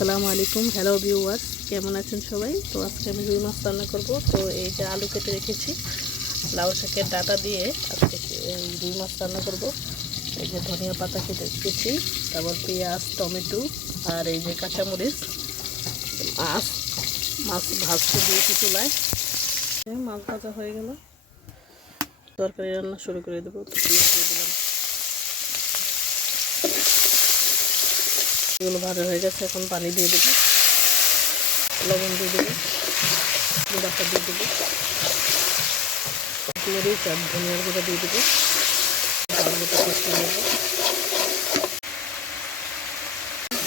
আসসালামু আলাইকুম, hello viewers, কেমন আছেন সবাই? তো আজকে আমি রুই মাছ রান্না করব। তো এই যে আলু কেটে রেখেছি, লাউ শাকের ডাঁটা দিয়ে আজকে এই রুই মাছ রান্না করব। এই যে ধনিয়া পাতা কেটে রেখেছি, তারপর পেঁয়াজ, টমেটো আর এই যে কাঁচামরিচ। মাছ মাছ ভাজতে দিয়েছি চুলায়। মাছ ভাজা হয়ে গেল, তরকারি রান্না শুরু করে দেবো। তো পেঁয়াজ দিয়ে দিলাম, এগুলো ভাজা হয়ে গেছে। এখন পানি দিয়ে দেবো, লবণ দিয়ে দেবো, জিরাটা দিয়ে দেবো, মরিচ আর ধনিয়ার গুঁড়া দিয়ে দেবো, আলুটা কষিয়ে নেবো।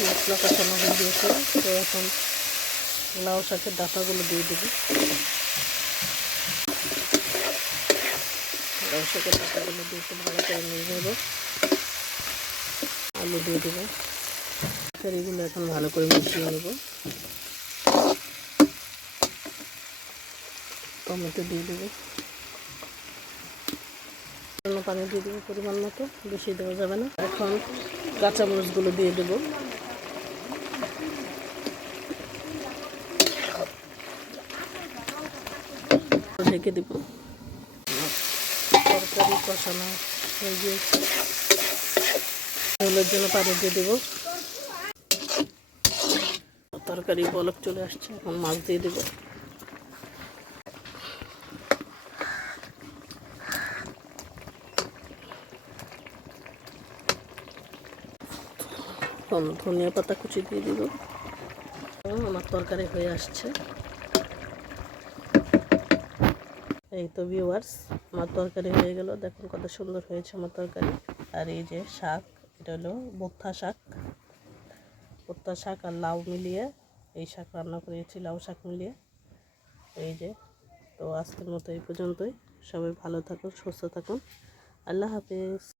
মশলা কষানো হয়ে দিয়েছে। তো এখন লাউ শাকের ডাঁটাগুলো দিয়ে দেবো, লাউ শাকের ডাঁটাগুলো দিয়ে একটু ভালো করে নিয়ে নেবো। আলু দিয়ে দেবো, তরকারিগুলো এখন ভালো করে মিশিয়ে নেব। টমেটো দিয়ে দেবো, পানি দিয়ে দেবো পরিমাণ মতো, বেশি দেওয়া যাবে না। এখন কাঁচামরিচগুলো দিয়ে দেবো, ঢেকে দেবো। তরকারি কষানো হয়ে গিয়েছে, ঝোলের জন্য পানি দিয়ে দেবো। তরকারি বলক চলে আসছে, এখন মাছ দিয়ে দেবো। ধনিয়া পাতা কুচি দিয়ে দিব। আমার তরকারি হয়ে আসছে। এই তো ভিউয়ার্স, আমার তরকারি হয়ে গেল। দেখুন কত সুন্দর হয়েছে আমার তরকারি। আর এই যে শাক, এটা হলো ভর্তা শাক আর লাউ মিলিয়ে এই শাক রান্না করেছি, লাউ শাক মিলিয়ে। এই যে, তো আজকের মতো এই পর্যন্তই। সবাই ভালো থাকুন, সুস্থ থাকুন। আল্লাহ হাফেজ।